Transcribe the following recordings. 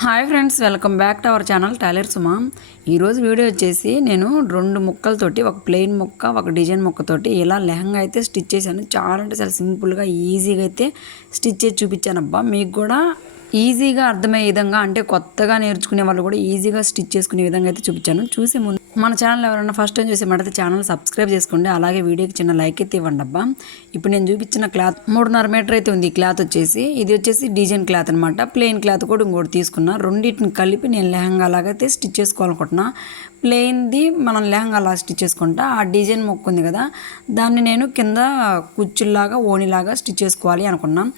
Hi friends, welcome back to our channel tailor Suma. ఈరోజు video వచ్చేసి నేను 2 ముక్కలతోటి, ఒక ప్లెయిన్ ముక్క, ఒక డిజైన్ ముక్కతోటి ఇలా లెహంగా అయితే స్టిచ్ చేశాను. చాలా అంటే చాలా సింపుల్గా ఈజీగా అయితే స్టిచ్ చేసి చూపించాను అబ్బా. మీకు కూడా ఈజీగా అర్థమయ్యే విధంగా, అంటే కొత్తగా నేర్చుకునే వాళ్ళు కూడా ఈజీగా స్టిచ్ చేసుకునే విధంగా అయితే చూపించాను. చూసే ముందు మన ఛానల్ ఎవరైనా ఫస్ట్ టైం చూసేమంటే ఛానల్ సబ్స్క్రైబ్ చేసుకోండి. అలాగే వీడియోకి చిన్న లైక్ అయితే ఇవ్వండి అబ్బా. ఇప్పుడు నేను చూపించిన క్లాత్ 3.5 మీటర్ అయితే ఉంది. ఈ క్లాత్ వచ్చేసి ఇది వచ్చేసి డిజైన్ క్లాత్ అనమాట. ప్లెయిన్ క్లాత్ కూడా ఇంకోటి తీసుకున్నా. రెండింటిని కలిపి నేను లెహంగా లాగా అయితే స్టిచ్ చేసుకోవాలనుకుంటున్నా. ప్లెయిన్ది మనం లెహంగా అలా స్టిచ్ చేసుకుంటా. ఆ డిజైన్ మొక్క ఉంది కదా, దాన్ని నేను కింద కుచ్చుల్లాగా ఓణిలాగా స్టిచ్ చేసుకోవాలి అనుకున్నాం.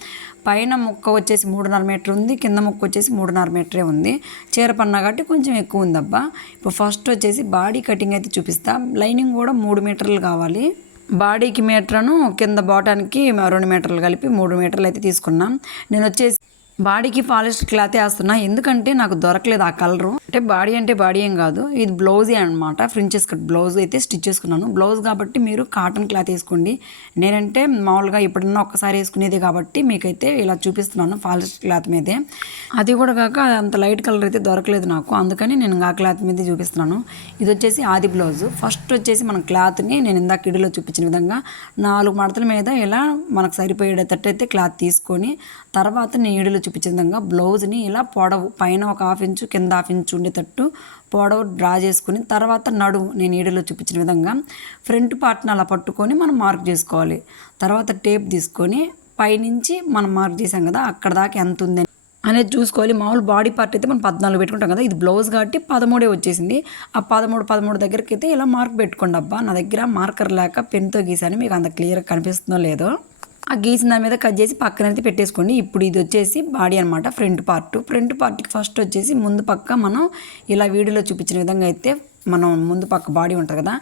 పైన ముక్క వచ్చేసి 3.5 మీటర్ ఉంది, కింద ముక్క వచ్చేసి 3.5 మీటరే ఉంది. చీర పన్నా కాబట్టి కొంచెం ఎక్కువ ఉందబ్బా. ఇప్పుడు ఫస్ట్ వచ్చేసి బాడీ కటింగ్ అయితే చూపిస్తా. లైనింగ్ కూడా 3 మీటర్లు కావాలి. బాడీకి మీటర్ను, కింద బాటానికి 2 మీటర్లు కలిపి 3 మీటర్లు అయితే తీసుకున్నాం. నేను వచ్చేసి బాడీకి పాలిస్టర్ క్లాత్ వేస్తున్నా, ఎందుకంటే నాకు దొరకలేదు ఆ కలరు. అంటే బాడీ ఏం కాదు, ఇది బ్లౌజే అనమాట. ఫ్రించెస్ కట్ బ్లౌజ్ అయితే స్టిచ్ చేసుకున్నాను. బ్లౌజ్ కాబట్టి మీరు కాటన్ క్లాత్ వేసుకోండి. నేనంటే మామూలుగా ఎప్పుడన్నా ఒక్కసారి వేసుకునేది కాబట్టి మీకైతే ఇలా చూపిస్తున్నాను పాలిస్టర్ క్లాత్ మీదే. అది కూడా కాక అంత లైట్ కలర్ అయితే దొరకలేదు నాకు, అందుకని నేను ఆ క్లాత్ మీదే చూపిస్తున్నాను. ఇది వచ్చేసి ఆది బ్లౌజ్. ఫస్ట్ వచ్చేసి మన క్లాత్ని నేను ఇందాక ఇడిలో చూపించిన విధంగా 4 మడతల మీద ఇలా మనకు సరిపోయేటట్టు అయితే క్లాత్ తీసుకొని, తర్వాత నేను ఇడిలో చూపించిన విధంగా బ్లౌజ్ని ఇలా పొడవు పైన ఒక 1/2 ఇంచు, కింద 1/2 ఇంచు ఉండేటట్టు పొడవు డ్రా చేసుకుని, తర్వాత నడుము నేను ఈడలో చూపించిన విధంగా ఫ్రంట్ పార్ట్ని అలా పట్టుకొని మనం మార్క్ చేసుకోవాలి. తర్వాత టేప్ తీసుకొని పైనుంచి మనం మార్క్ చేసాం కదా, అక్కడ దాకా ఎంత ఉంది అనేది చూసుకోవాలి. మామూలు బాడీ పార్ట్ అయితే మనం 14 పెట్టుకుంటాం కదా, ఇది బ్లౌజ్ కాబట్టి 13 వచ్చేసింది. ఆ 13 దగ్గరికి అయితే ఇలా మార్క్ పెట్టుకోండి అబ్బా. నా దగ్గర మార్కర్ లేక పెన్తో గీసాను, మీకు అంత క్లియర్గా కనిపిస్తుందో లేదో. ఆ గీసిన దాని మీద కట్ చేసి పక్కనైతే పెట్టేసుకోండి. ఇప్పుడు ఇది వచ్చేసి బాడీ అనమాట, ఫ్రంట్ పార్ట్కి ఫస్ట్ వచ్చేసి ముందు పక్క మనం ఇలా వీడియోలో చూపించిన విధంగా అయితే మనం ముందు పక్క బాడీ ఉంటుంది కదా,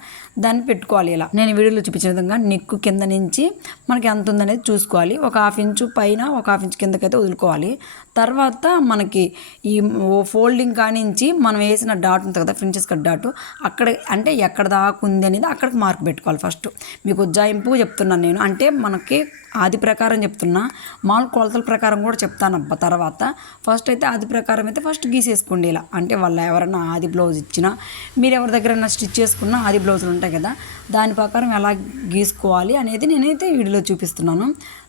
దాన్ని పెట్టుకోవాలి. ఇలా నేను వీడియోలో చూపించిన విధంగా నెక్ కింద నుంచి మనకి ఎంత ఉందనేది చూసుకోవాలి. ఒక 1/2 ఇంచు పైన, ఒక 1/2 ఇంచు కిందకైతే వదులుకోవాలి. తర్వాత మనకి ఈ ఫోల్డింగ్ కానించి మనం వేసిన డాట్ ఉంటుంది కదా, ఫ్రించెస్ కట్ డాట్, అక్కడ అంటే ఎక్కడ దాకా ఉంది అనేది అక్కడికి మార్క్ పెట్టుకోవాలి. ఫస్ట్ మీకు ఉజ్జాయింపు చెప్తున్నాను నేను, అంటే మనకి ఆది ప్రకారం చెప్తున్నా, మామూలు కొలతల ప్రకారం కూడా చెప్తానబ్బా తర్వాత. ఫస్ట్ అయితే ఆది ప్రకారం అయితే ఫస్ట్ గీసేసుకోండి ఇలా. అంటే వాళ్ళు ఎవరైనా ఆది బ్లౌజ్ ఇచ్చినా, మీరు ఎవరి దగ్గర స్టిచ్ చేసుకున్న ఆది బ్లౌజులు ఉంటాయి కదా, దాని ప్రకారం ఎలా గీసుకోవాలి అనేది నేనైతే వీడియోలో చూపిస్తున్నాను.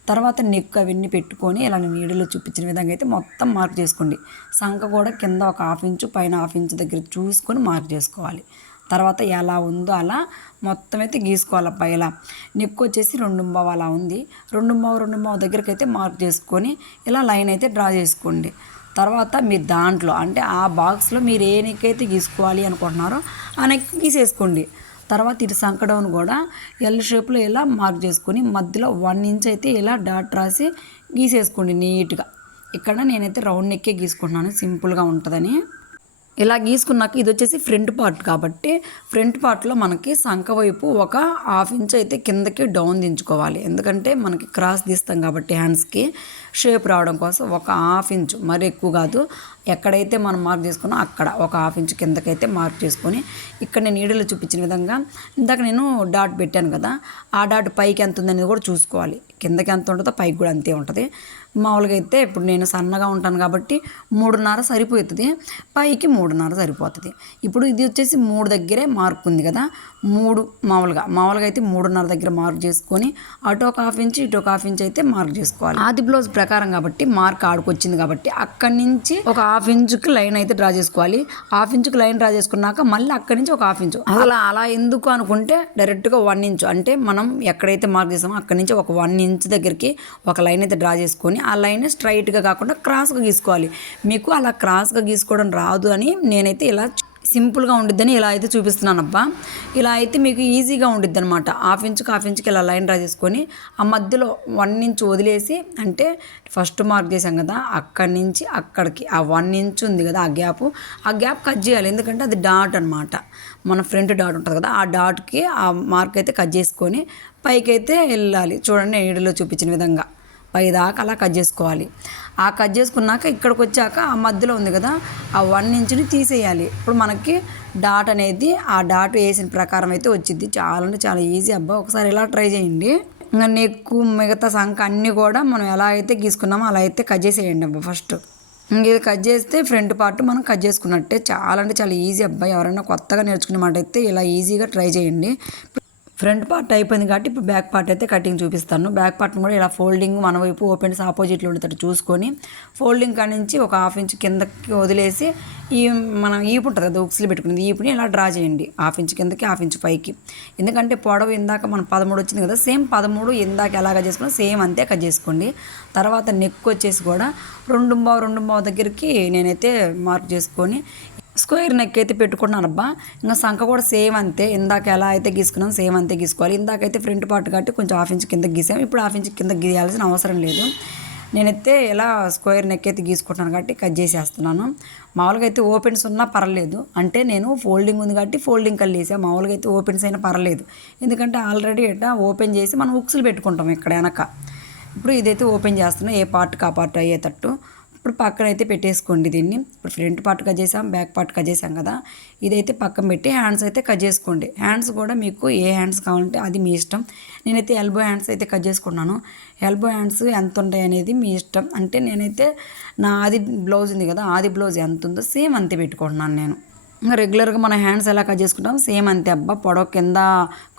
తర్వాత నెక్ అవన్నీ పెట్టుకొని ఇలా నేను వీడియోలో చూపించిన విధంగా అయితే మొత్తం మార్క్ చేసుకోండి. సంఖ కూడా కింద ఒక 1/2 ఇంచు, పైన 1/2 ఇంచు దగ్గర చూసుకొని మార్క్ చేసుకోవాలి. తర్వాత ఎలా ఉందో అలా మొత్తం అయితే గీసుకోవాలబ్బా. ఇలా నెక్ వచ్చేసి 2.5 అలా ఉంది. 2.5 దగ్గరికి అయితే మార్క్ చేసుకొని ఇలా లైన్ అయితే డ్రా చేసుకోండి. తర్వాత మీరు దాంట్లో అంటే ఆ బాక్స్లో మీరు ఏ నెక్ అయితే గీసుకోవాలి అనుకుంటున్నారో ఆ నెక్ గీసేసుకోండి. తర్వాత ఇటు సంకడౌన్ కూడా ఎల్ షేప్లో ఇలా మార్క్ చేసుకొని మధ్యలో 1 ఇంచ్ అయితే ఇలా డాట్ రాసి గీసేసుకోండి నీట్గా. ఇక్కడ నేనైతే రౌండ్ నెక్కే గీసుకుంటున్నాను, సింపుల్గా ఉంటుందని. ఇలా గీసుకున్నాక ఇది వచ్చేసి ఫ్రంట్ పార్ట్ కాబట్టి ఫ్రంట్ పార్ట్లో మనకి సంఖ వైపు ఒక 1/2 ఇంచ్ అయితే కిందకి డౌన్ దించుకోవాలి. ఎందుకంటే మనకి క్రాస్ తీస్తాం కాబట్టి హ్యాండ్స్కి షేప్ రావడం కోసం ఒక 1/2 ఇంచ్, మరి ఎక్కువ కాదు. ఎక్కడైతే మనం మార్క్ చేసుకున్నా అక్కడ ఒక 1/2 ఇంచ్ కిందకైతే మార్క్ చేసుకొని, ఇక్కడ నేను నీడలో చూపించిన విధంగా ఇందాక నేను డాట్ పెట్టాను కదా, ఆ డాట్ పైకి ఎంత ఉందనేది కూడా చూసుకోవాలి. కిందకి ఎంత ఉంటుందో పైకి కూడా అంతే ఉంటుంది. మామూలుగా అయితే ఇప్పుడు నేను సన్నగా ఉంటాను కాబట్టి 3.5 సరిపోతుంది, పైకి 3.5 సరిపోతుంది. ఇప్పుడు ఇది వచ్చేసి 3 దగ్గరే మార్క్ ఉంది కదా, 3 మామూలుగా అయితే 3.5 దగ్గర మార్క్ చేసుకొని అటు ఒక 1/2 ఇంచ్, ఇటు ఒక 1/2 ఇంచ్ అయితే మార్క్ చేసుకోవాలి. ఆది బ్లౌజ్ ప్రకారం కాబట్టి మార్క్ ఆడుకొచ్చింది కాబట్టి అక్కడి నుంచి ఒక 1/2 ఇంచుకి లైన్ అయితే డ్రా చేసుకోవాలి. 1/2 ఇంచుకి లైన్ డ్రా చేసుకున్నాక మళ్ళీ అక్కడి నుంచి ఒక 1/2 ఇంచు. అలా ఎందుకు అనుకుంటే డైరెక్ట్గా 1 ఇంచు, అంటే మనం ఎక్కడైతే మార్క్ చేసామో అక్కడి నుంచి ఒక 1 ఇంచ్ దగ్గరికి ఒక లైన్ అయితే డ్రా చేసుకొని ఆ లైన్ స్ట్రైట్గా కాకుండా క్రాస్గా గీసుకోవాలి. మీకు అలా క్రాస్గా గీసుకోవడం రాదు అని నేనైతే ఇలా సింపుల్గా ఉండిద్దని ఇలా అయితే చూపిస్తున్నాను అబ్బా. ఇలా అయితే మీకు ఈజీగా ఉండిద్ది అనమాట. 1/2 ఇంచుకి ఇలా లైన్ డ్రా చేసుకొని ఆ మధ్యలో 1 ఇంచ్ వదిలేసి, అంటే ఫస్ట్ మార్క్ చేసాం కదా అక్కడి నుంచి అక్కడికి ఆ 1 ఇంచ్ ఉంది కదా, ఆ గ్యాప్ కట్ చేయాలి. ఎందుకంటే అది డాట్ అనమాట, మన ఫ్రంట్ డాట్ ఉంటుంది కదా, ఆ డాట్కి ఆ మార్క్ అయితే కట్ చేసుకొని పైకి అయితే వెళ్ళాలి. చూడండి వీడియోలో చూపించిన విధంగా పైదాకా అలా కట్ చేసుకోవాలి. ఆ కట్ చేసుకున్నాక ఇక్కడికి వచ్చాక ఆ మధ్యలో ఉంది కదా, ఆ 1 ఇంచుని తీసేయాలి. ఇప్పుడు మనకి డాట్ అనేది ఆ డాట్ వేసిన ప్రకారం అయితే వచ్చింది. చాలా అంటే చాలా ఈజీ అబ్బా, ఒకసారి ఇలా ట్రై చేయండి. ఇంకా నెక్కు మిగతా సంఖ అన్నీ కూడా మనం ఎలా అయితే గీసుకున్నామో అలా అయితే కట్ చేసేయండి అబ్బా ఫస్ట్. ఇది కట్ చేస్తే ఫ్రంట్ పార్ట్ మనం కట్ చేసుకున్నట్టే. చాలా అంటే చాలా ఈజీ అబ్బాయి. ఎవరైనా కొత్తగా నేర్చుకునే మాట అయితే ఇలా ఈజీగా ట్రై చేయండి. ఫ్రంట్ పార్ట్ అయిపోయింది కాబట్టి ఇప్పుడు బ్యాక్ పార్ట్ అయితే కటింగ్ చూపిస్తాను. బ్యాక్ పార్ట్ని కూడా ఇలా ఫోల్డింగ్ మన వైపు ఓపెన్స్ ఆపోజిట్లో ఉండేటట్టు చూసుకొని ఫోల్డింగ్ కాడి నుంచి ఒక 1/2 ఇంచ్ కిందకి వదిలేసి ఈ మనం ఈపు ఉంటుంది కదా ఉక్స్లు పెట్టుకునేది ఈపుని ఇలా డ్రా చేయండి. 1/2 ఇంచ్ కిందకి 1/2 ఇంచ్ పైకి. ఎందుకంటే పొడవు ఇందాక మనం 13 వచ్చింది కదా, సేమ్ 13 ఇందాక ఎలాగ చేసుకున్నా సేమ్ అంతే కట్ చేసుకోండి. తర్వాత నెక్ వచ్చేసి కూడా 2.5 దగ్గరికి నేనైతే మార్క్ చేసుకొని స్క్వేర్ నెక్ అయితే పెట్టుకున్నాను అబ్బా. ఇంకా సంఖ కూడా సేమ్ అంతే, ఇందాక ఎలా అయితే గీసుకున్నాం సేమ్ అంతే గీసుకోవాలి. ఇందాకైతే ఫ్రంట్ పార్ట్ కాబట్టి కొంచెం 1/2 ఇంచ్ కిందకి గీసాం, ఇప్పుడు 1/2 ఇంచ్ కిందకి గీయాల్సిన అవసరం లేదు. నేనైతే ఇలా స్క్వేర్ నెక్ అయితే గీసుకుంటున్నాను కాబట్టి కట్ చేసేస్తున్నాను. మామూలుగా అయితే ఓపెన్స్ ఉన్నా పర్లేదు, అంటే నేను ఫోల్డింగ్ ఉంది కాబట్టి ఫోల్డింగ్ కలిసేసాను. మామూలుగా అయితే ఓపెన్స్ అయినా పర్లేదు, ఎందుకంటే ఆల్రెడీ ఇట్లా ఓపెన్ చేసి మనం ఉక్సులు పెట్టుకుంటాం ఇక్కడ వెనక. ఇప్పుడు ఇదైతే ఓపెన్ చేస్తున్నాం, ఏ పార్ట్కి ఆ పార్ట్ అయ్యేటట్టు. ఇప్పుడు పక్కన అయితే పెట్టేసుకోండి దీన్ని. ఇప్పుడు ఫ్రంట్ పార్ట్ కట్ చేసాం, బ్యాక్ పార్ట్ కట్ చేసాం కదా, ఇదైతే పక్కన పెట్టి హ్యాండ్స్ అయితే కట్ చేసుకోండి. హ్యాండ్స్ కూడా మీకు ఏ హ్యాండ్స్ కావాలంటే అది మీ ఇష్టం. నేనైతే ఎల్బో హ్యాండ్స్ అయితే కట్ చేసుకున్నాను. ఎల్బో హ్యాండ్స్ ఎంత ఉంటాయి అనేది మీ ఇష్టం. అంటే నేనైతే నా ఆది బ్లౌజ్ ఉంది కదా, ఆది బ్లౌజ్ ఎంత ఉందో సేమ్ అంతే పెట్టుకుంటున్నాను నేను. ఇంకా రెగ్యులర్గా మన హ్యాండ్స్ ఎలా కట్ చేసుకుంటాం సేమ్ అంతే అబ్బా. పొడవ కింద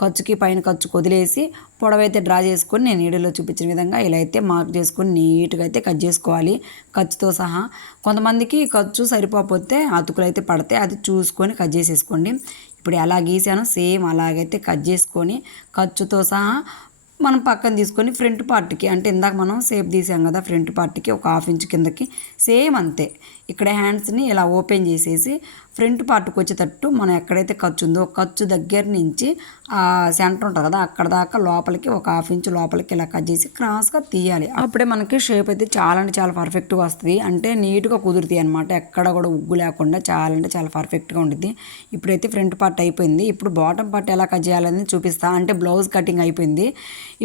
ఖర్చుకి పైన ఖర్చుకి వదిలేసి పొడవైతే డ్రా చేసుకొని నేను వీడియోలో చూపించిన విధంగా ఇలా అయితే మార్క్ చేసుకొని నీట్గా అయితే కట్ చేసుకోవాలి ఖర్చుతో సహా. కొంతమందికి ఖర్చు సరిపోతే అతుకులు అయితే పడతాయి, అది చూసుకొని కట్ చేసేసుకోండి. ఇప్పుడు ఎలా గీసానో సేమ్ అలాగైతే కట్ చేసుకొని ఖర్చుతో సహా మనం పక్కన తీసుకొని ఫ్రంట్ పార్ట్కి, అంటే ఇందాక మనం షేప్ తీసాం కదా ఫ్రంట్ పార్ట్కి ఒక 1/2 ఇంచ్ కిందకి సేమ్ అంతే. ఇక్కడ హ్యాండ్స్ని ఇలా ఓపెన్ చేసేసి ఫ్రంట్ పార్ట్కి వచ్చేటట్టు మనం ఎక్కడైతే ఖర్చు ఉందో ఖర్చు దగ్గర నుంచి ఆ సెంటర్ ఉంటుంది కదా అక్కడ దాకా లోపలికి ఒక 1/2 ఇంచ్ లోపలికి ఇలా కట్ చేసి క్రాస్గా తీయాలి. అప్పుడే మనకి షేప్ అయితే చాలా అంటే చాలా పర్ఫెక్ట్గా వస్తుంది, అంటే నీట్గా కుదురుతాయి అనమాట. ఎక్కడ కూడా ఉగ్గు లేకుండా చాలా అంటే చాలా పర్ఫెక్ట్గా ఉంటుంది. ఇప్పుడైతే ఫ్రంట్ పార్ట్ అయిపోయింది. ఇప్పుడు బాటమ్ పార్ట్ ఎలా కట్ చేయాలని చూపిస్తాను. అంటే బ్లౌజ్ కటింగ్ అయిపోయింది,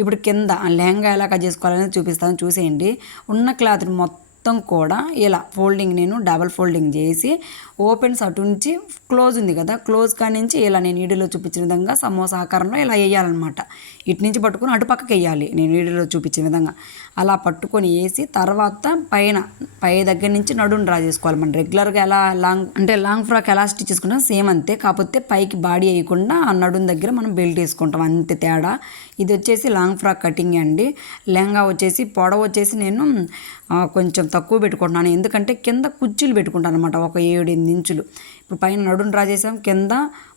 ఇప్పుడు కింద లెహంగా ఎలా కట్ చేసుకోవాలని చూపిస్తాను. చూసేయండి. ఉన్న క్లాత్ని మొత్తం కూడా ఇలా ఫోల్డింగ్ నేను డబల్ ఫోల్డింగ్ చేసి ఓపెన్స్ అటు నుంచి క్లోజ్ ఉంది కదా, క్లోజ్ కాడి నుంచి ఇలా నేను వీడియోలో చూపించిన విధంగా సమోసా ఆకారంలో ఇలా వేయాలన్నమాట. ఇటు నుంచి పట్టుకొని అటు పక్కకి వేయాలి నేను వీడియోలో చూపించిన విధంగా. అలా పట్టుకొని వేసి తర్వాత పై దగ్గర నుంచి నడుము డ్రా చేసుకోవాలి. మనం రెగ్యులర్గా ఎలా లాంగ్ ఫ్రాక్ ఎలా స్టిచ్ చేసుకుంటాం సేమ్ అంతే, కాకపోతే పైకి బాడీ వేయకుండా ఆ నడుము దగ్గర మనం బెల్ట్ వేసుకుంటాం అంతే తేడా. ఇది వచ్చేసి లాంగ్ ఫ్రాక్ కటింగ్ అండి. లెహంగా వచ్చేసి పొడవు వచ్చేసి నేను కొంచెం తక్కువ పెట్టుకుంటున్నాను, ఎందుకంటే కింద కుర్చీలు పెట్టుకుంటాను అనమాట, ఒక 7-8 ఇంచులు. ఇప్పుడు పైన నడుము డ్రా చేసాం, కింద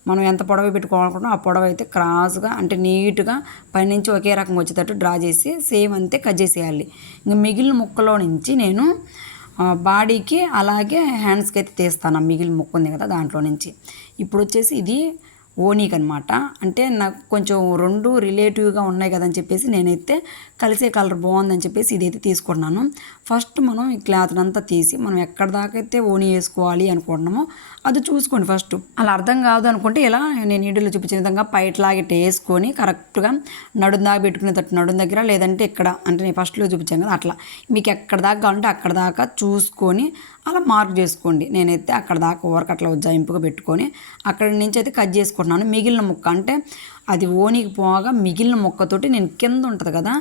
మనం ఎంత పొడవ పెట్టుకోవాలనుకుంటున్నాం ఆ పొడవ అయితే క్రాస్గా అంటే నీట్గా పైనుంచి ఒకే రకంగా వచ్చేటట్టు డ్రా చేసి సేమ్ అంతే కట్ చేసేయాలి. ఇంకా మిగిలిన ముక్కలో నుంచి నేను బాడీకి అలాగే హ్యాండ్స్కి అయితే తీస్తాను. మిగిలిన ముక్క ఉంది కదా దాంట్లో నుంచి. ఇప్పుడు వచ్చేసి ఇది ఓనీకి అనమాట. అంటే నాకు కొంచెం 2 రిలేటివ్గా ఉన్నాయి కదని చెప్పేసి నేనైతే కలిసే కలర్ బాగుందని చెప్పేసి ఇదైతే తీసుకున్నాను. ఫస్ట్ మనం ఈ క్లాత్ని అంతా తీసి మనం ఎక్కడ దాకా అయితే ఓనీ వేసుకోవాలి అనుకుంటున్నామో అది చూసుకోండి ఫస్ట్. అలా అర్థం కాదు అనుకుంటే ఇలా నేను వీడియోలో చూపించిన విధంగా పైట్లాగా వేసుకొని కరెక్ట్గా నడుం దాకా పెట్టుకునేటట్టు నడుం దగ్గర, లేదంటే ఇక్కడ అంటే నేను ఫస్ట్లో చూపించాను కదా అట్లా మీకు ఎక్కడ దాకా కావాలంటే అక్కడ దాకా చూసుకొని అలా మార్క్ చేసుకోండి. నేనైతే అక్కడ దాకా ఊరకు అట్లా ఉజ్జాయింపుగా పెట్టుకొని అక్కడి నుంచి అయితే కట్ చేసుకుంటున్నాను. మిగిలిన ముక్క అంటే అది ఓనికి పోగా మిగిలిన ముక్కతోటి నేను కింద ఉంటుంది కదా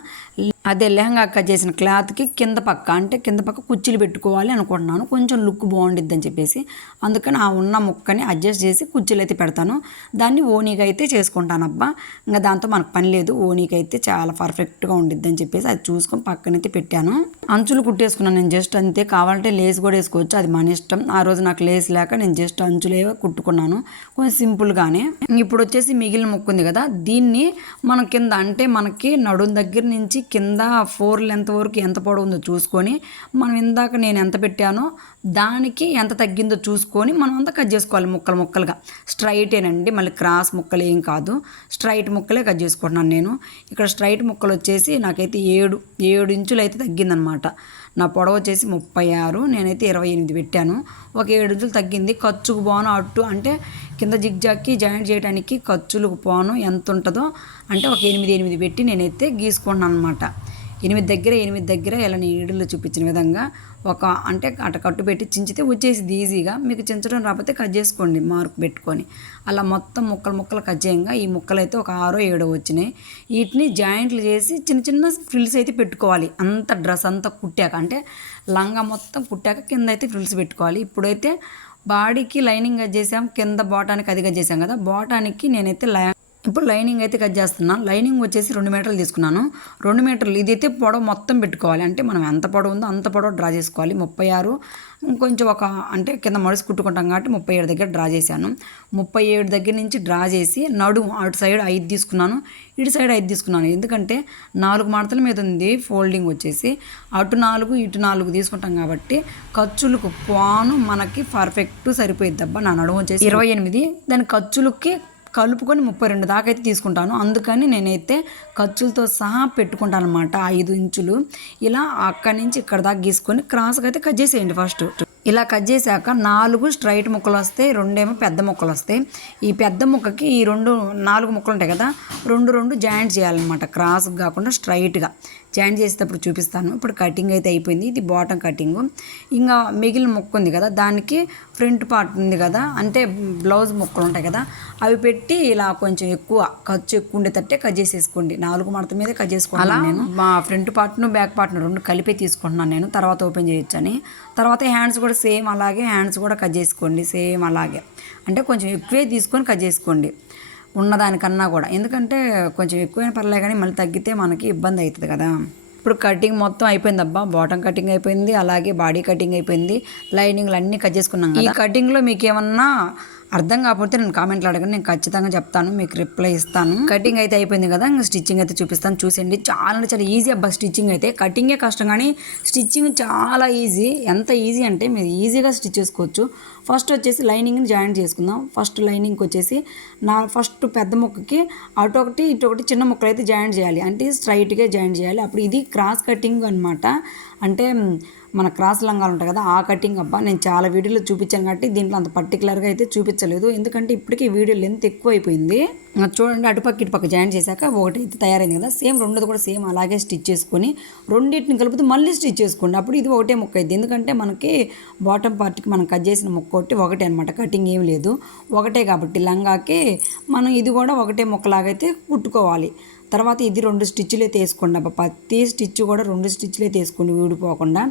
అదే లెహంగా కట్ చేసిన క్లాత్కి కింద పక్క కుర్చీలు పెట్టుకోవాలి అనుకుంటున్నాను, కొంచెం లుక్ బాగుండిద్ది అని చెప్పేసి. అందుకని ఆ ఉన్న ముక్కని అడ్జస్ట్ చేసి కుర్చీలు అయితే పెడతాను. దాన్ని ఓనీగా అయితే చేసుకుంటాను అబ్బా. ఇంకా దాంతో మనకు పని లేదు, ఓనీకి అయితే చాలా పర్ఫెక్ట్గా ఉండిద్ది అని చెప్పేసి అది చూసుకొని పక్కనైతే పెట్టాను. అంచులు కుట్టేసుకున్నాను నేను జస్ట్ అంతే, కావాలంటే లేస్ కూడా వేసుకోవచ్చు, అది మన ఇష్టం. ఆ రోజు నాకు లేస్ లేక నేను జస్ట్ అంచులే కుట్టుకున్నాను కొంచెం సింపుల్గానే. ఇప్పుడు వచ్చేసి మిగిలిన ముక్క ఉంది కదా దీన్ని మనం కింద అంటే మనకి నడుం దగ్గర నుంచి కింద 4 లెంత్ వరకు ఎంత పొడవు ఉందో చూసుకొని మనం ఇందాక నేను ఎంత పెట్టానో దానికి ఎంత తగ్గిందో చూసుకొని మనం అంతా కట్ చేసుకోవాలి ముక్కలుగా. స్ట్రైటేనండి, మళ్ళీ క్రాస్ ముక్కలు ఏం కాదు, స్ట్రైట్ ముక్కలే కట్ చేసుకుంటున్నాను నేను. ఇక్కడ స్ట్రైట్ ముక్కలు వచ్చేసి నాకైతే 7 ఇంచులు అయితే తగ్గిందనమాట. నా పొడవు వచ్చేసి 36, నేనైతే 28 పెట్టాను. ఒక 7 ఇంచులు తగ్గింది. ఖర్చుకు పోను అటు అంటే కింద జిగ్జాగ్కి జాయింట్ చేయడానికి ఖర్చులకు పోను ఎంత ఉంటుందో అంటే ఒక 8 పెట్టి నేనైతే గీసుకున్నాను అనమాట. 8 దగ్గర ఇలా నేను వీడియోలో చూపించిన విధంగా అంటే అట కట్టు పెట్టి చించితే వచ్చేసింది ఈజీగా. మీకు చించడం రాకపోతే కట్ చేసుకోండి మార్క్ పెట్టుకొని. అలా మొత్తం ముక్కలు కట్ చేయంగా ఈ ముక్కలు అయితే ఒక 6 7 వచ్చినాయి. వీటిని జాయింట్లు చేసి చిన్న చిన్న ఫ్రిల్స్ అయితే పెట్టుకోవాలి. అంత డ్రెస్ అంతా కుట్టాక, అంటే లంగా మొత్తం కుట్టాక కింద అయితే ఫ్రిల్స్ పెట్టుకోవాలి. ఇప్పుడైతే బాడీకి లైనింగ్ కట్ చేసాం, కింద బాటానికి అది కట్ చేసాం కదా. బాటానికి నేనైతే ఇప్పుడు లైనింగ్ అయితే కట్ చేస్తున్నాను. లైనింగ్ వచ్చేసి 2 మీటర్లు తీసుకున్నాను. 2 మీటర్లు ఇదైతే పొడవు మొత్తం పెట్టుకోవాలి. అంటే మనం ఎంత పొడవు ఉందో అంత పొడవు డ్రా చేసుకోవాలి. 36 ఇంకొంచెం అంటే కింద మడిసి కుట్టుకుంటాం కాబట్టి 37 దగ్గర డ్రా చేశాను. 37 దగ్గర నుంచి డ్రా చేసి నడుము అటు సైడ్ 5 తీసుకున్నాను, ఇటు సైడ్ 5 తీసుకున్నాను. ఎందుకంటే 4 మడతల మీద ఉంది ఫోల్డింగ్ వచ్చేసి. అటు 4 ఇటు 4 తీసుకుంటాం కాబట్టి ఖర్చులకు పోను మనకి పర్ఫెక్ట్ సరిపోయిద్ది. అబ్బా నా నడుము వచ్చేసి 28, దాని ఖర్చులకి కలుపుకొని 32 దాకా అయితే తీసుకుంటాను. అందుకని నేనైతే ఖర్చులతో సహా పెట్టుకుంటాను అనమాట. 5 ఇంచులు ఇలా అక్కడి నుంచి ఇక్కడ దాకా గీసుకొని క్రాస్గా అయితే కట్ చేసేయండి. ఫస్ట్ ఇలా కట్ చేశాక 4 స్ట్రైట్ ముక్కలు వస్తాయి, 2 ఏమో పెద్ద ముక్కలు వస్తాయి. ఈ పెద్ద ముక్కకి ఈ 4 ముక్కలు ఉంటాయి కదా, 2 జాయింట్ చేయాలన్నమాట. క్రాస్ కాకుండా స్ట్రైట్గా జాయింట్ చేసేటప్పుడు చూపిస్తాను. ఇప్పుడు కటింగ్ అయితే అయిపోయింది. ఇది బాటమ్ కటింగ్. ఇంకా మిగిలిన ముక్క ఉంది కదా, దానికి ఫ్రంట్ పార్ట్ ఉంది కదా, అంటే బ్లౌజ్ ముక్కలు ఉంటాయి కదా, అవి పెట్టి ఇలా కొంచెం ఎక్కువ ఖర్చు ఎక్కువ ఉండేటట్టే కట్ చేసేసుకోండి. 4 మడత మీద కట్ చేసుకుంటాను నేను. మా ఫ్రంట్ పార్ట్ను బ్యాక్ పార్ట్ను 2 కలిపే తీసుకుంటున్నాను నేను, తర్వాత ఓపెన్ చేయొచ్చని. తర్వాత హ్యాండ్స్ కూడా సేమ్ అలాగే, హ్యాండ్స్ కూడా కట్ చేసుకోండి సేమ్ అలాగే. అంటే కొంచెం ఎక్కువే తీసుకొని కట్ చేసుకోండి ఉన్నదానికన్నా కూడా, ఎందుకంటే కొంచెం ఎక్కువైనా పర్లే కానీ మళ్ళీ తగ్గితే మనకి ఇబ్బంది అవుతుంది కదా. ఇప్పుడు కటింగ్ మొత్తం అయిపోయింది అబ్బా. బాటమ్ కటింగ్ అయిపోయింది, అలాగే బాడీ కటింగ్ అయిపోయింది, లైనింగ్లు అన్నీ కట్ చేసుకున్నాం కదా. ఈ కటింగ్లో మీకు ఏమన్నా అర్థం కాకపోతే నేను కామెంట్లు అడగండి, నేను ఖచ్చితంగా చెప్తాను, మీకు రిప్లై ఇస్తాను. కటింగ్ అయితే అయిపోయింది కదా, ఇంకా స్టిచ్చింగ్ అయితే చూపిస్తాను చూసేయండి. చాలా ఈజీ అబ్బా స్టిచ్చింగ్ అయితే. కటింగే కష్టం కానీ స్టిచ్చింగ్ చాలా ఈజీ. ఎంత ఈజీ అంటే మీరు ఈజీగా స్టిచ్ చేసుకోవచ్చు. ఫస్ట్ వచ్చేసి లైనింగ్ని జాయింట్ చేసుకుందాం. ఫస్ట్ లైనింగ్కి వచ్చేసి ఫస్ట్ పెద్ద ముక్కకి అటొకటి ఇటొకటి చిన్న ముక్కలు అయితే జాయింట్ చేయాలి, అంటే స్ట్రైట్గా జాయింట్ చేయాలి. అప్పుడు ఇది క్రాస్ కటింగ్ అనమాట. అంటే మన క్రాస్ లంగాలు ఉంటాయి కదా, ఆ కటింగ్ అబ్బా. నేను చాలా వీడియోలో చూపించాను కాబట్టి దీంట్లో అంత పర్టికులర్గా అయితే చూపించలేదు, ఎందుకంటే ఇప్పటికీ వీడియో లెంత్ ఎక్కువ అయిపోయింది. చూడండి, అటుపక్క ఇటుపక్క జాయింట్ చేశాక ఒకటి అయితే తయారైంది కదా, సేమ్ రెండోది కూడా సేమ్ అలాగే స్టిచ్ చేసుకొని రెండింటిని కలుపుతూ మళ్ళీ స్టిచ్ చేసుకోండి. అప్పుడు ఇది ఒకటే ముక్క అయింది, ఎందుకంటే మనకి బాటమ్ పార్ట్కి మనం కట్ చేసిన ముక్క ఒకటే అనమాట, కటింగ్ ఏం లేదు, ఒకటే కాబట్టి లంగాకి మనం ఇది కూడా ఒకటే ముక్కలాగైతే కుట్టుకోవాలి. తర్వాత ఇది 2 స్టిచ్లు అయితే వేసుకోండి అబ్బా. ప్రతి స్టిచ్ కూడా 2 స్టిచ్లు అయితే వేసుకోండి ఊడిపోకుండా.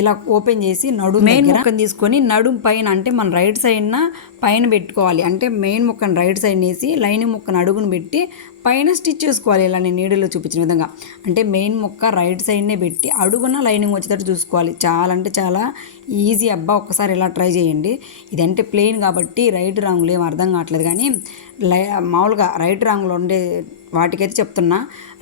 ఇలా ఓపెన్ చేసి నడుము మెయిన్ ముక్కను తీసుకొని నడుము పైన, అంటే మన రైట్ సైడ్న పైన పెట్టుకోవాలి. అంటే మెయిన్ ముక్కను రైట్ సైడ్ వేసి లైనింగ్ ముక్కను అడుగును పెట్టి పైన స్టిచ్ చేసుకోవాలి. ఇలా నేను నీడిలో చూపించిన విధంగా, అంటే మెయిన్ ముక్క రైట్ సైడ్నే పెట్టి అడుగున లైనింగ్ వచ్చేటట్టు చూసుకోవాలి. చాలా అంటే చాలా ఈజీ అబ్బా, ఒక్కసారి ఇలా ట్రై చేయండి. ఇదంటే ప్లెయిన్ కాబట్టి రైట్ రాంగులు ఏం అర్థం కావట్లేదు, కానీ మామూలుగా రైట్ రాంగులో ఉండే వాటికైతే చెప్తున్నా.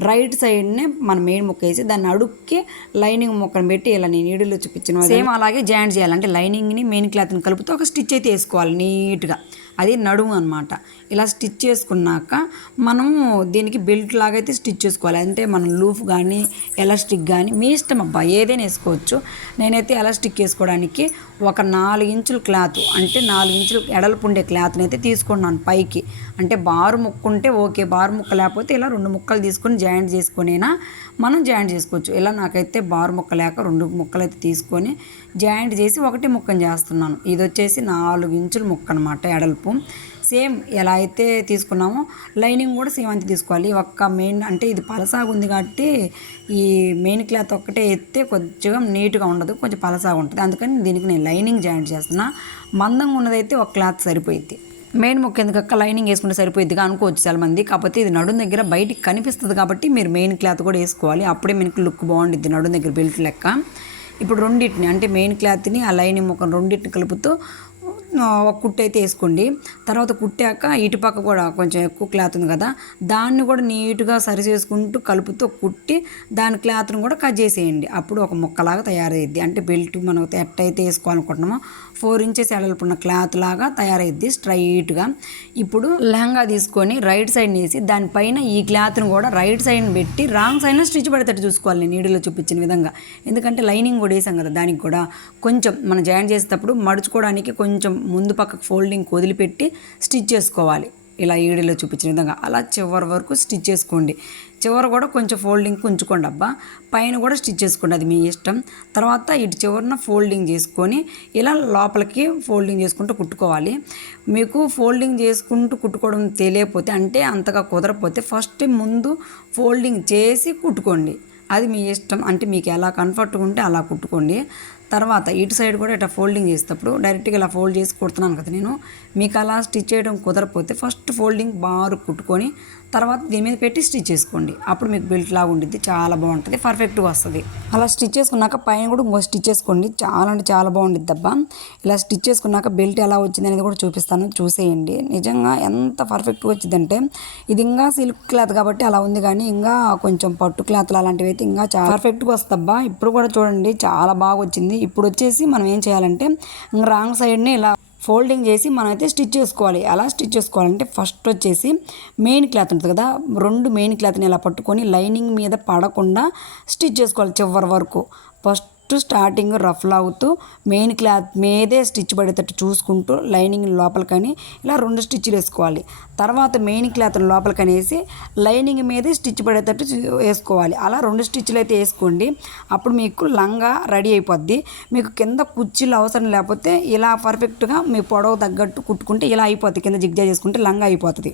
రైట్ సైడ్నే మన మెయిన్ ముక్క వేసి దాన్ని అడుక్కి లైనింగ్ ముక్కను పెట్టి ఇలా నేను నీడిలో చూపించిన సేమ్ అలాగే జాయింట్ చేయాలి. అంటే లైనింగ్ని మెయిన్ క్లాత్ని కలుపుతూ ఒక స్టిచ్ అయితే వేసుకోవాలి నీట్గా. అది నడుము అనమాట. ఇలా స్టిచ్ చేసుకున్నాక మనము దీనికి బెల్ట్ లాగా అయితే స్టిచ్ చేసుకోవాలి. అంటే మనం లూఫ్ కానీ ఎలాస్టిక్ కానీ మీ ఇష్టం అబ్బా, ఏదైనా వేసుకోవచ్చు. నేనైతే ఎలాస్టిక్ వేసుకోవడానికి ఒక 4 ఇంచుల క్లాత్, అంటే 4 ఇంచులు ఎడల్పు ఉండే క్లాత్ని అయితే తీసుకున్నాను పైకి. అంటే బారు ముక్క ఉంటే ఓకే, బారు ముక్క లేకపోతే ఇలా 2 ముక్కలు తీసుకొని జాయింట్ చేసుకొనైనా మనం జాయింట్ చేసుకోవచ్చు. ఇలా నాకైతే బారు ముక్క లేక 2 ముక్కలు అయితే తీసుకొని జాయింట్ చేసి ఒకటి ముక్కను చేస్తున్నాను. ఇది వచ్చేసి 4 ఇంచుల ముక్క అనమాట ఎడల్పు. సేమ్ ఎలా అయితే తీసుకున్నామో లైనింగ్ కూడా సేమ్ అంతే తీసుకోవాలి. ఒక్క మెయిన్, అంటే ఇది పలసాగా ఉంది కాబట్టి ఈ మెయిన్ క్లాత్ ఒక్కటే ఎత్తే కొంచెం నీట్గా ఉండదు, కొంచెం పలసాగా ఉంటుంది. అందుకని దీనికి నేను లైనింగ్ జాయింట్ చేస్తున్నా. మందంగా ఉన్నదైతే ఒక క్లాత్ సరిపోయిద్ది. మెయిన్ ముక్క ఎందుకక్క లైనింగ్ వేసుకుంటే సరిపోయిద్దిగా అనుకోవచ్చు చాలామంది. కాకపోతే ఇది నడుం దగ్గర బయటికి కనిపిస్తుంది కాబట్టి మీరు మెయిన్ క్లాత్ కూడా వేసుకోవాలి, అప్పుడే మీకు లుక్ బాగుండిద్ది నడుం దగ్గర బెల్ట్ లెక్క. ఇప్పుడు రెండింటిని, అంటే మెయిన్ క్లాత్ని ఆ లైనింగ్ ముక్కను రెండింటిని కలుపుతూ ఒక కుట్టు అయితే వేసుకోండి. తర్వాత కుట్టాక ఇటుపక్క కూడా కొంచెం ఎక్కువ క్లాత్ ఉంది కదా, దాన్ని కూడా నీట్గా సరి చేసుకుంటూ కలుపుతూ కుట్టి దాని క్లాత్ను కూడా కట్ చేసేయండి. అప్పుడు ఒక ముక్కలాగా తయారయ్యిద్ది. అంటే బెల్ట్ మనం ఎట్టయితే వేసుకోవాలనుకుంటున్నామో 4 ఇంచెస్ ఎడల్పున్న క్లాత్ లాగా తయారయ్యిద్ది స్ట్రైట్గా. ఇప్పుడు లెహంగా తీసుకొని రైట్ సైడ్ వేసి దానిపైన ఈ క్లాత్ను కూడా రైట్ సైడ్ పెట్టి రాంగ్ సైడ్లో స్టిచ్ పడేటట్టు చూసుకోవాలి నేను నీడిలో చూపించిన విధంగా. ఎందుకంటే లైనింగ్ కూడా వేసాం కదా, దానికి కూడా కొంచెం మనం జాయిన్ చేసేటప్పుడు మడుచుకోవడానికి కొంచెం ముందు పక్కకు ఫోల్డింగ్ వదిలిపెట్టి స్టిచ్ చేసుకోవాలి. ఇలా ఈడీలో చూపించిన విధంగా అలా చివరి వరకు స్టిచ్ చేసుకోండి. చివర కూడా కొంచెం ఫోల్డింగ్ ఉంచుకోండి అబ్బా, పైన కూడా స్టిచ్ చేసుకోండి, అది మీ ఇష్టం. తర్వాత ఇటు చివరిన ఫోల్డింగ్ చేసుకొని ఇలా లోపలికి ఫోల్డింగ్ చేసుకుంటూ కుట్టుకోవాలి. మీకు ఫోల్డింగ్ చేసుకుంటూ కుట్టుకోవడం తెలియకపోతే, అంటే అంతగా కుదరకపోతే ఫస్ట్ ముందు ఫోల్డింగ్ చేసి కుట్టుకోండి, అది మీ ఇష్టం. అంటే మీకు ఎలా కంఫర్ట్గా ఉంటే అలా కుట్టుకోండి. తర్వాత ఇటు సైడ్ కూడా ఇట్లా ఫోల్డింగ్ చేసేటప్పుడు డైరెక్ట్గా ఇలా ఫోల్డ్ చేసి కుడుతున్నాను కదా నేను, మీకు అలా స్టిచ్ చేయడం కుదరకపోతే ఫస్ట్ ఫోల్డింగ్ బాగా కుట్టుకొని తర్వాత దీని మీద పెట్టి స్టిచ్ చేసుకోండి. అప్పుడు మీకు బెల్ట్ లాగా ఉండిద్ది, చాలా బాగుంటుంది, పర్ఫెక్ట్గా వస్తుంది. అలా స్టిచ్ చేసుకున్నాక పైన కూడా ఇంకో స్టిచ్ చేసుకోండి, చాలా అంటే చాలా బాగుండిద్ది అబ్బా. ఇలా స్టిచ్ చేసుకున్నాక బెల్ట్ ఎలా వచ్చింది అనేది కూడా చూపిస్తాను, చూసేయండి. నిజంగా ఎంత పర్ఫెక్ట్గా వచ్చిందంటే, ఇది ఇంకా సిల్క్ క్లాత్ కాబట్టి అలా ఉంది, కానీ ఇంకా కొంచెం పట్టు క్లాత్లు అలాంటివి అయితే ఇంకా చాలా పర్ఫెక్ట్గా వస్తుంది అబ్బా. ఇప్పుడు కూడా చూడండి చాలా బాగా వచ్చింది. ఇప్పుడు వచ్చేసి మనం ఏం చేయాలంటే రాంగ్ సైడ్ని ఇలా ఫోల్డింగ్ చేసి మనమైతే స్టిచ్ చేసుకోవాలి. అలా స్టిచ్ చేసుకోవాలంటే ఫస్ట్ వచ్చేసి మెయిన్ క్లాత్ ఉంటుంది కదా, రెండు మెయిన్ క్లాత్ని ఇలా పట్టుకొని లైనింగ్ మీద పడకుండా స్టిచ్ చేసుకోవాలి చివరి వరకు. ఫస్ట్ స్టార్టింగ్ రఫ్ లాగుతూ మెయిన్ క్లాత్ మీదే స్టిచ్ పడేటట్టు చూసుకుంటూ లైనింగ్ లోపలికని ఇలా 2 స్టిచ్లు వేసుకోవాలి. తర్వాత మెయిన్ క్లాత్ లోపలికనేసి లైనింగ్ మీదే స్టిచ్ పడేటట్టు వేసుకోవాలి. అలా 2 స్టిచ్లు అయితే వేసుకోండి, అప్పుడు మీకు లంగా రెడీ అయిపోద్ది. మీకు కింద కుర్చీలు అవసరం లేకపోతే ఇలా పర్ఫెక్ట్గా మీ పొడవు తగ్గట్టు కుట్టుకుంటే ఇలా అయిపోద్ది, కింద జిగ్జా చేసుకుంటే లంగా అయిపోతుంది.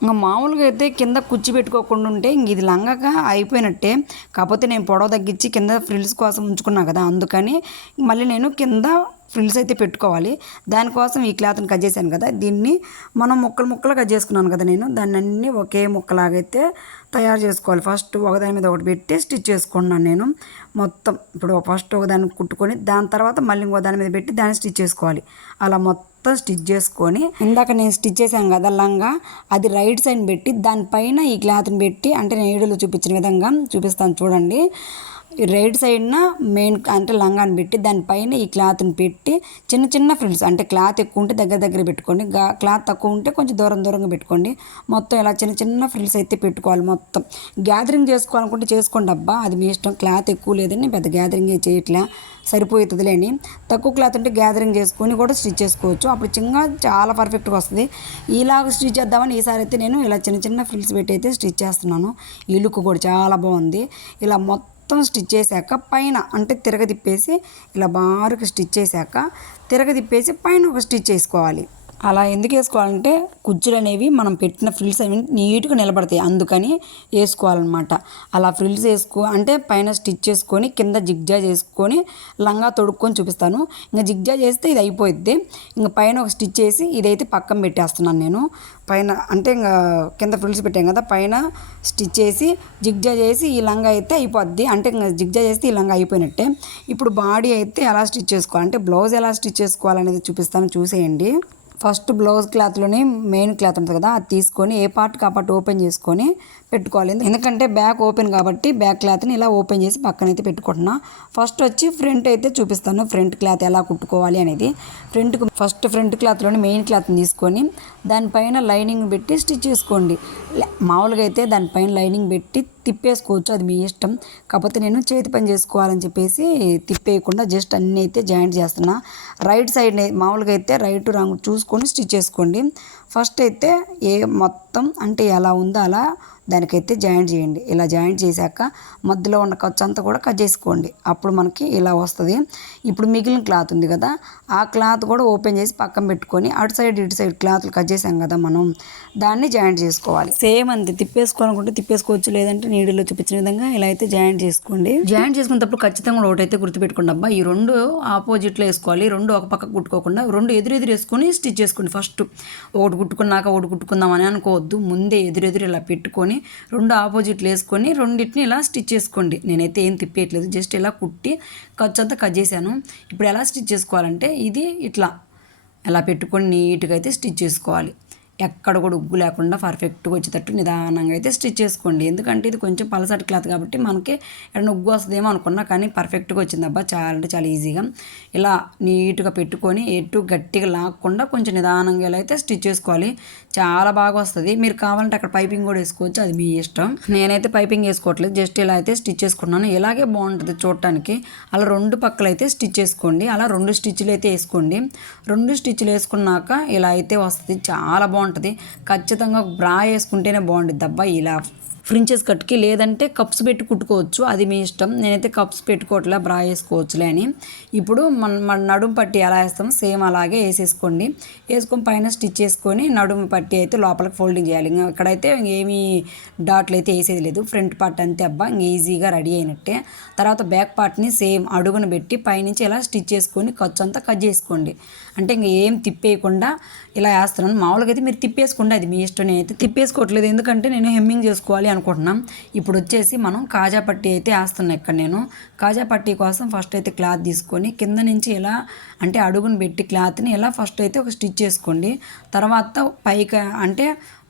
ఇంకా మామూలుగా అయితే కింద కుర్చీ పెట్టుకోకుండా ఉంటే ఇంక ఇది లంగగా అయిపోయినట్టే. కాకపోతే నేను పొడవు తగ్గించి కింద ఫ్రిల్స్ కోసం ఉంచుకున్నా కదా, అందుకని మళ్ళీ నేను కింద ఫ్రిల్స్ అయితే పెట్టుకోవాలి. దానికోసం ఈ క్లాత్ని కట్ చేశాను కదా, దీన్ని మనం ముక్కలు కట్ చేసుకున్నాను కదా నేను, దాన్ని అన్నీ ఒకే ముక్కలాగైతే తయారు చేసుకోవాలి. ఫస్ట్ ఒకదాని మీద ఒకటి పెట్టి స్టిచ్ చేసుకున్నాను నేను మొత్తం. ఇప్పుడు ఫస్ట్ ఒకదాన్ని కుట్టుకొని దాని తర్వాత మళ్ళీ ఇంకో దాని మీద పెట్టి దాన్ని స్టిచ్ చేసుకోవాలి. అలా మొత్తం స్టిచ్ చేసుకొని, ఇందాక నేను స్టిచ్ చేశాను కదా లంగా, అది రైట్ సైడ్ పెట్టి దానిపైన ఈ క్లాత్ని పెట్టి, అంటే నేను వీడియోలో చూపించిన విధంగా చూపిస్తాను చూడండి. రైట్ సైడ్న మెయిన్ అంటే లంగాని పెట్టి దానిపైన ఈ క్లాత్ని పెట్టి చిన్న చిన్న ఫ్రిల్స్, అంటే క్లాత్ ఎక్కువ ఉంటే దగ్గర పెట్టుకోండి, క్లాత్ తక్కువ ఉంటే కొంచెం దూరంగా పెట్టుకోండి. మొత్తం ఇలా చిన్న చిన్న ఫ్రిల్స్ అయితే పెట్టుకోవాలి. మొత్తం గ్యాదరింగ్ చేసుకోవాలనుకుంటే చేసుకోండి అబ్బా, అది మీ ఇష్టం. క్లాత్ ఎక్కువ లేదని పెద్ద గ్యాదరింగ్ చేయట్లే, సరిపోతుందిలేని. తక్కువ క్లాత్ ఉంటే గ్యాదరింగ్ చేసుకొని కూడా స్టిచ్ చేసుకోవచ్చు, అప్పుడు చిన్నగా చాలా పర్ఫెక్ట్గా వస్తుంది. ఇలాగ స్టిచ్ చేద్దామని ఈసారి అయితే నేను ఇలా చిన్న చిన్న ఫ్రిల్స్ పెట్టి అయితే స్టిచ్ చేస్తున్నాను. ఈ లుక్ కూడా చాలా బాగుంది. ఇలా మొత్తం స్టిచ్ చేశాక పైన అంటే తిరగదిప్పేసి ఇలా బారుగా స్టిచ్ చేశాక తిరగదిప్పేసి పైన ఒక స్టిచ్ చేసుకోవాలి. అలా ఎందుకు వేసుకోవాలంటే కుచ్చులు అనేవి మనం పెట్టిన ఫ్రిల్స్ అవి నీట్గా నిలబడతాయి, అందుకని వేసుకోవాలన్నమాట. అలా ఫ్రిల్స్ అంటే పైన స్టిచ్ చేసుకొని కింద జిగ్జా చేసుకొని లంగా తొడుక్కొని చూపిస్తాను. ఇంకా జిగ్జా చేస్తే ఇది అయిపోద్ది. ఇంకా పైన ఒక స్టిచ్ చేసి ఇదైతే పక్కన పెట్టేస్తున్నాను నేను. పైన అంటే ఇంకా కింద ఫ్రిల్స్ పెట్టాం కదా, పైన స్టిచ్ చేసి జిగ్జా చేసి ఈ లంగా అయితే అయిపోద్ది. అంటే ఇంకా జిగ్జా చేస్తే ఈ లంగా అయిపోయినట్టే. ఇప్పుడు బాడీ అయితే ఎలా స్టిచ్ చేసుకోవాలి, అంటే బ్లౌజ్ ఎలా స్టిచ్ చేసుకోవాలనేది చూపిస్తాను, చూసేయండి. ఫస్ట్ బ్లౌజ్ క్లాత్లోని మెయిన్ క్లాత్ ఉంటుంది కదా, అది తీసుకొని ఏ పార్ట్కి ఆ పార్ట్ ఓపెన్ చేసుకొని పెట్టుకోవాలి. ఎందుకంటే బ్యాక్ ఓపెన్ కాబట్టి బ్యాక్ క్లాత్ని ఇలా ఓపెన్ చేసి పక్కనైతే పెట్టుకుంటున్నా. ఫస్ట్ వచ్చి ఫ్రంట్ అయితే చూపిస్తాను, ఫ్రంట్ క్లాత్ ఎలా కుట్టుకోవాలి అనేది. ఫస్ట్ ఫ్రంట్ క్లాత్లోని మెయిన్ క్లాత్ని తీసుకొని దానిపైన లైనింగ్ పెట్టి స్టిచ్ చేసుకోండి. మామూలుగా అయితే దానిపైన లైనింగ్ పెట్టి తిప్పేసుకోవచ్చు, అది మీ ఇష్టం. కాకపోతే నేను చేతి పని చేసుకోవాలని చెప్పేసి తిప్పేయకుండా జస్ట్ అన్నీ అయితే జాయింట్ చేస్తున్నా. రైట్ సైడ్ మామూలుగా అయితే రైట్ రాంగ్ చూసుకొని స్టిచ్ చేసుకోండి. ఫస్ట్ అయితే మొత్తం అంటే ఎలా ఉందో అలా దానికైతే జాయింట్ చేయండి. ఇలా జాయింట్ చేశాక మధ్యలో ఉన్న ఖర్చు అంతా కూడా కట్ చేసుకోండి, అప్పుడు మనకి ఇలా వస్తుంది. ఇప్పుడు మిగిలిన క్లాత్ ఉంది కదా, ఆ క్లాత్ కూడా ఓపెన్ చేసి పక్కన పెట్టుకొని అటు సైడ్ ఇటు సైడ్ క్లాత్లు కట్ చేసాం కదా మనం, దాన్ని జాయింట్ చేసుకోవాలి. సేమ్ అంతే, తిప్పేసుకోవాలనుకుంటే తిప్పేసుకోవచ్చు, లేదంటే నీడిలో చూపించిన విధంగా ఇలా అయితే జాయింట్ చేసుకోండి. జాయింట్ చేసుకున్నప్పుడు ఖచ్చితంగా ఒకటైతే గుర్తుపెట్టుకోండి అబ్బా, ఈ రెండు ఆపోజిట్లో వేసుకోవాలి. రెండు ఒక పక్క కుట్టుకోకుండా రెండు ఎదురు వేసుకొని స్టిచ్ చేసుకోండి. ఫస్ట్ ఒకటి కుట్టుకున్నాక ఒకటి కుట్టుకుందామని అనుకోవద్దు, ముందే ఎదురు ఇలా పెట్టుకొని రెండు ఆపోజిట్లు వేసుకొని రెండింటిని ఇలా స్టిచ్ చేసుకోండి. నేనైతే ఏం తిప్పేయట్లేదు, జస్ట్ ఇలా కుట్టి ఖర్చు అంతా కట్ చేశాను. ఇప్పుడు ఎలా స్టిచ్ చేసుకోవాలంటే ఇది ఇట్లా ఎలా పెట్టుకొని నీట్గా అయితే స్టిచ్ చేసుకోవాలి. ఎక్కడ కూడా ఉగ్గు లేకుండా పర్ఫెక్ట్గా వచ్చేటట్టు నిదానంగా అయితే స్టిచ్ చేసుకోండి. ఎందుకంటే ఇది కొంచెం పలసటి క్లాత్ కాబట్టి మనకి ఎక్కడ ఉగ్గు వస్తుందేమో అనుకున్నా, కానీ పర్ఫెక్ట్గా వచ్చింది అబ్బా, చాలా అంటే చాలా ఈజీగా. ఇలా నీట్గా పెట్టుకొని ఎటు గట్టిగా లాక్కుండా కొంచెం నిదానంగా ఇలా అయితే స్టిచ్ చేసుకోవాలి, చాలా బాగా వస్తుంది. మీరు కావాలంటే అక్కడ పైపింగ్ కూడా వేసుకోవచ్చు, అది మీ ఇష్టం. నేనైతే పైపింగ్ వేసుకోవట్లేదు, జస్ట్ ఇలా అయితే స్టిచ్ చేసుకున్నాను. ఇలాగే బాగుంటుంది చూడటానికి. అలా రెండు పక్కలు అయితే స్టిచ్ చేసుకోండి. అలా 2 స్టిచ్లు అయితే వేసుకోండి. 2 స్టిచ్లు వేసుకున్నాక ఇలా అయితే వస్తుంది, చాలా బాగుంటుంది. బాగుంటుంది. ఖచ్చితంగా బ్రా వేసుకుంటేనే బాగుంటుంది అబ్బా ఇలా ఫ్రించెస్ కట్కి. లేదంటే కప్స్ పెట్టి కుట్టుకోవచ్చు, అది మీ ఇష్టం. నేనైతే కప్స్ పెట్టుకోవట్లే, బ్రా వేసుకోవచ్చులే అని. ఇప్పుడు మన నడుము పట్టి ఎలా వేస్తామో సేమ్ అలాగే వేసేసుకోండి. వేసుకొని పైన స్టిచ్ చేసుకొని నడుము పట్టి అయితే లోపలికి ఫోల్డింగ్ చేయాలి. ఇంకా ఇక్కడైతే ఏమీ డాట్లు అయితే వేసేది లేదు, ఫ్రంట్ పార్ట్ అంతే అబ్బా, ఇంక ఈజీగా రెడీ అయినట్టే. తర్వాత బ్యాక్ పార్ట్ని సేమ్ అడుగును పెట్టి పైనుంచి ఇలా స్టిచ్ చేసుకొని ఖర్చు అంతా కట్ చేసుకోండి. అంటే ఇంక ఏం తిప్పేయకుండా ఇలా వేస్తున్నాను. మామూలుగా అయితే మీరు తిప్పేసుకోండి, అది మీ ఇష్టం. నేనైతే తిప్పేసుకోవట్లేదు, ఎందుకంటే నేను హెమ్మింగ్ చేసుకోవాలి అనుకుంటున్నాం. ఇప్పుడు వచ్చేసి మనం కాజా పట్టీ అయితే వేస్తున్నాం. ఇక్కడ నేను కాజా పట్టీ కోసం ఫస్ట్ అయితే క్లాత్ తీసుకొని కింద నుంచి ఇలా అంటే అడుగును పెట్టి క్లాత్ని ఇలా ఫస్ట్ అయితే ఒక స్టిచ్ చేసుకోండి. తర్వాత పైకి అంటే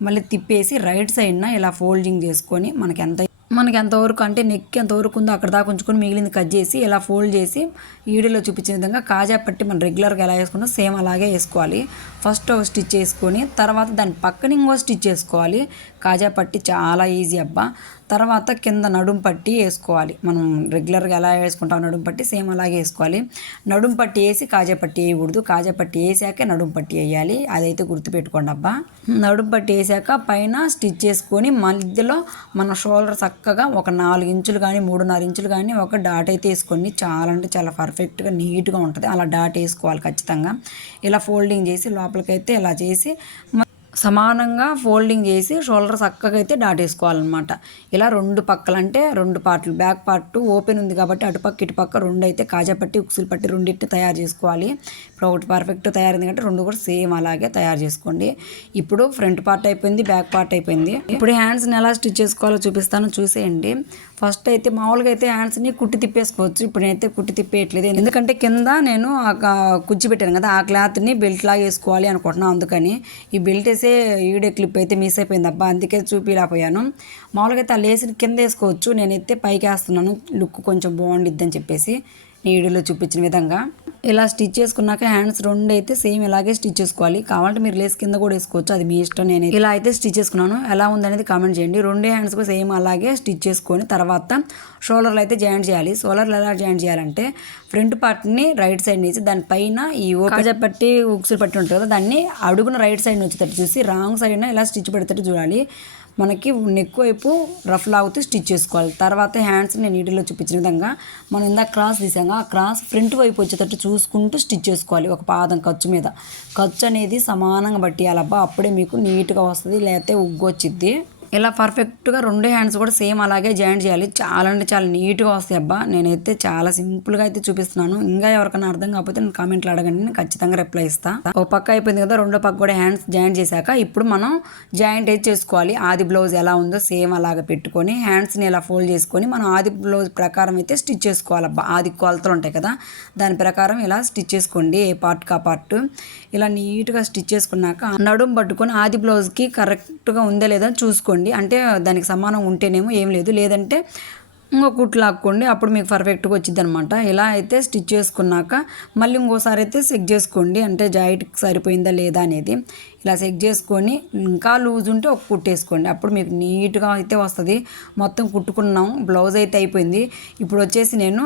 మళ్ళీ తిప్పేసి రైట్ సైడ్న ఇలా ఫోల్డింగ్ చేసుకొని మనకి ఎంతవరకు అంటే నెక్ ఎంతవరకు ఉందో అక్కడ దాకా ఉంచుకొని మిగిలింది కట్ చేసి ఇలా ఫోల్డ్ చేసి వీడియోలో చూపించిన విధంగా కాజా పట్టి మనం రెగ్యులర్గా ఎలా వేసుకుంటాం సేమ్ అలాగే వేసుకోవాలి. ఫస్ట్ ఒక స్టిచ్ వేసుకొని తర్వాత దాని పక్కన ఇంకో స్టిచ్ వేసుకోవాలి. కాజా పట్టి చాలా ఈజీ అబ్బా. తర్వాత కింద నడుం పట్టి వేసుకోవాలి. మనం రెగ్యులర్గా ఎలా వేసుకుంటాం నడుం పట్టి సేమ్ అలాగే వేసుకోవాలి. నడుం పట్టి వేసి కాజా పట్టి వేయకూడదు, కాజా పట్టి వేసాకే నడుం పట్టి వేయాలి, అదైతే గుర్తుపెట్టుకోండి అబ్బా. నడుం పట్టి వేసాక పైన స్టిచ్ చేసుకొని మధ్యలో మన షోల్డర్ చక్కగా ఒక 4 ఇంచులు కానీ 3.5 ఇంచులు కానీ ఒక డాట్ అయితే వేసుకోండి. చాలా అంటే చాలా పర్ఫెక్ట్గా నీట్గా ఉంటుంది. అలా డాట్ వేసుకోవాలి ఖచ్చితంగా. ఇలా ఫోల్డింగ్ చేసి లోపలికైతే ఇలా చేసి సమానంగా ఫోల్డింగ్ చేసి షోల్డర్ చక్కగా అయితే డాట్ వేసుకోవాలన్నమాట. ఇలా 2 పక్కలు అంటే 2 పార్ట్లు, బ్యాక్ పార్ట్ ఓపెన్ ఉంది కాబట్టి అటుపక్క ఇటుపక్క 2 అయితే కాజా పట్టి ఉక్సులు పట్టి రెండింటిని తయారు చేసుకోవాలి. ఇప్పుడు ఒకటి పర్ఫెక్ట్ తయారైంది కంటే 2 కూడా సేమ్ అలాగే తయారు చేసుకోండి. ఇప్పుడు ఫ్రంట్ పార్ట్ అయిపోయింది, బ్యాక్ పార్ట్ అయిపోయింది. ఇప్పుడు హ్యాండ్స్ని ఎలా స్టిచ్ చేసుకోవాలో చూపిస్తాను, చూసేయండి. ఫస్ట్ అయితే మామూలుగా అయితే హ్యాండ్స్ని కుట్టి తిప్పేసుకోవచ్చు. ఇప్పుడు నేనైతే కుట్టి తిప్పేయట్లేదు, ఎందుకంటే కింద నేను కుచ్చి పెట్టాను కదా, ఆ క్లాత్ని బెల్ట్ లాగా వేసుకోవాలి అనుకుంటున్నాను. అందుకని ఈ బెల్ట్ వేసే వీడియో క్లిప్ అయితే మిస్ అయిపోయింది అబ్బా, అందుకే చూపిలేకపోయాను. మామూలుగా అయితే ఆ లేసిన కింద వేసుకోవచ్చు, నేనైతే పైకి వేస్తున్నాను, లుక్ కొంచెం బాగుండిద్దని చెప్పేసి వీడియోలో చూపించిన విధంగా. ఇలా స్టిచ్ చేసుకున్నాక హ్యాండ్స్ 2 అయితే సేమ్ ఇలాగే స్టిచ్ చేసుకోవాలి. కావాలంటే మీరు లేస్ కింద కూడా వేసుకోవచ్చు, అది మీ ఇష్టం. నేను ఇలా అయితే స్టిచ్ చేసుకున్నాను, ఎలా ఉందనేది కామెంట్ చేయండి. 2 హ్యాండ్స్ కూడా సేమ్ అలాగే స్టిచ్ చేసుకొని తర్వాత షోల్డర్లు అయితే జాయింట్ చేయాలి. షోల్డర్లు ఎలా జాయింట్ చేయాలంటే ఫ్రంట్ పార్ట్ని రైట్ సైడ్ నుంచి దానిపైన ఈ కాజా పట్టి ఉక్సులు పట్టి ఉంటుంది కదా, దాన్ని అడుగున రైట్ సైడ్ వచ్చేటట్టు చూసి రాంగ్ సైడ్న ఇలా స్టిచ్ పెడతాడు చూడాలి. మనకి నెక్ వైపు రఫ్ లాగుతూ స్టిచ్ చేసుకోవాలి. తర్వాత హ్యాండ్స్ నేను నీటిలో చూపించిన విధంగా మనం ఇందాక క్రాస్ తీసాక ఆ క్రాస్ ఫ్రంట్ వైపు వచ్చేటట్టు చూసుకుంటూ స్టిచ్ చేసుకోవాలి. ఒక పాదం ఖర్చు మీద ఖర్చు అనేది సమానంగా పట్టియాలబ్బా, అప్పుడే మీకు నీట్గా వస్తుంది, లేకపోతే ఉగ్గు వచ్చిద్ది. ఇలా పర్ఫెక్ట్గా 2 హ్యాండ్స్ కూడా సేమ్ అలాగే జాయింట్ చేయాలి. చాలా అంటే చాలా నీట్గా వస్తాయి అబ్బా. నేనైతే చాలా సింపుల్గా అయితే చూపిస్తున్నాను. ఇంకా ఎవరికైనా అర్థం కాకపోతే నేను కామెంట్లో అడగండి, నేను ఖచ్చితంగా రిప్లై ఇస్తాను. ఒక పక్క అయిపోయింది కదా, రెండో పక్క కూడా హ్యాండ్స్ జాయింట్ చేశాక ఇప్పుడు మనం జాయింట్ అయితే చేసుకోవాలి. ఆది బ్లౌజ్ ఎలా ఉందో సేమ్ అలాగ పెట్టుకొని హ్యాండ్స్ని ఇలా ఫోల్డ్ చేసుకొని మనం ఆది బ్లౌజ్ ప్రకారం అయితే స్టిచ్ చేసుకోవాలబ్బా. ఆది కొలతలు ఉంటాయి కదా, దాని ప్రకారం ఇలా స్టిచ్ చేసుకోండి. ఏ పార్ట్ కా పార్ట్ ఇలా నీట్గా స్టిచ్ చేసుకున్నాక నడుము పట్టుకొని ఆది బ్లౌజ్కి కరెక్ట్గా ఉందా లేదా చూసుకోండి. అంటే దానికి సమానం ఉంటేనేమో ఏం లేదు, లేదంటే ఇంకో కుట్లు లాక్కోండి, అప్పుడు మీకు పర్ఫెక్ట్గా వచ్చింది అనమాట. ఇలా అయితే స్టిచ్ చేసుకున్నాక మళ్ళీ ఇంకోసారి అయితే చెక్ చేసుకోండి, అంటే జాయింట్కి సరిపోయిందా లేదా అనేది. ఇలా చెక్ చేసుకొని ఇంకా లూజ్ ఉంటే ఒక కుట్టేసుకోండి, అప్పుడు మీకు నీట్గా అయితే వస్తుంది. మొత్తం కుట్టుకున్నాం, బ్లౌజ్ అయితే అయిపోయింది. ఇప్పుడు వచ్చేసి నేను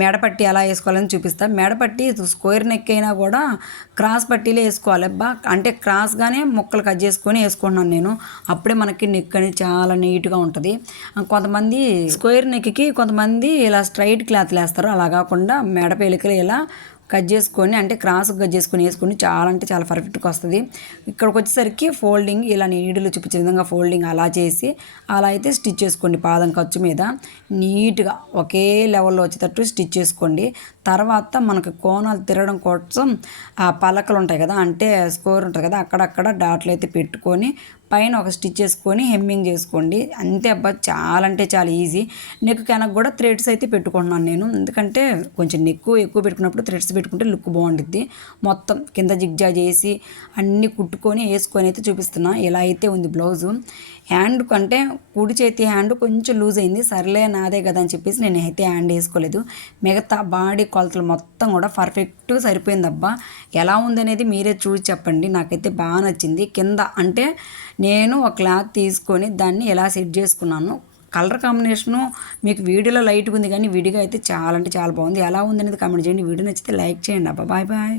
మెడపట్టి ఎలా వేసుకోవాలని చూపిస్తాను. మెడపట్టి స్క్వేర్ నెక్ అయినా కూడా క్రాస్ పట్టీలే వేసుకోవాలి అబ్బా, అంటే క్రాస్గానే ముక్కలు కట్ చేసుకొని వేసుకుంటున్నాను నేను, అప్పుడే మనకి నెక్ అనేది చాలా నీట్గా ఉంటుంది. కొంతమంది స్క్వేర్ నెక్కి కొంతమంది ఇలా స్ట్రైట్ క్లాత్లు వేస్తారు, అలా కాకుండా మెడ పేలికలు ఇలా కట్ చేసుకొని అంటే క్రాస్ కట్ చేసుకొని వేసుకొని చాలా అంటే చాలా పర్ఫెక్ట్గా వస్తుంది. ఇక్కడికి వచ్చేసరికి ఫోల్డింగ్ ఇలా నీడిలో చూపించిన విధంగా ఫోల్డింగ్ అలా చేసి అలా అయితే స్టిచ్ చేసుకోండి. పాదం ఖర్చు మీద నీట్గా ఒకే లెవెల్లో వచ్చేటట్టు స్టిచ్ చేసుకోండి. తర్వాత మనకు కోణాలు తిరగడం కోసం ఆ పలకలు ఉంటాయి కదా, అంటే స్కోర్ ఉంటుంది కదా, అక్కడక్కడ డాట్లు అయితే పెట్టుకొని పైన ఒక స్టిచ్ చేసుకొని హెమ్మింగ్ చేసుకోండి. అంతే అబ్బా, చాలా అంటే చాలా ఈజీ. నెక్ కనక కూడా థ్రెడ్స్ అయితే పెట్టుకుంటున్నాను నేను, ఎందుకంటే కొంచెం ఎక్కువ పెట్టుకున్నప్పుడు థ్రెడ్స్ పెట్టుకుంటే లుక్ బాగుంటుంది. మొత్తం కింద జిగ్జా చేసి అన్నీ కుట్టుకొని వేసుకొని అయితే చూపిస్తున్నా. ఇలా అయితే ఉంది బ్లౌజు. హ్యాండ్ కంటే కుడి చేతి హ్యాండ్ కొంచెం లూజ్ అయింది, సర్లే నాదే కదా అని చెప్పేసి నేను అయితే హ్యాండ్ వేసుకోలేదు. మిగతా బాడీ కొలతలు మొత్తం కూడా పర్ఫెక్ట్గా సరిపోయిందబ్బా. ఎలా ఉందనేది మీరే చూసి చెప్పండి. నాకైతే బాగా నచ్చింది. కింద అంటే నేను ఒక క్లాత్ తీసుకొని దాన్ని ఎలా సెట్ చేసుకున్నాను. కలర్ కాంబినేషను మీకు వీడియోలో లైట్గా ఉంది, కానీ విడిగా అయితే చాలా అంటే చాలా బాగుంది. ఎలా ఉందనేది కామెంట్ చేయండి. వీడియో నచ్చితే లైక్ చేయండి అబ్బా. Bye bye.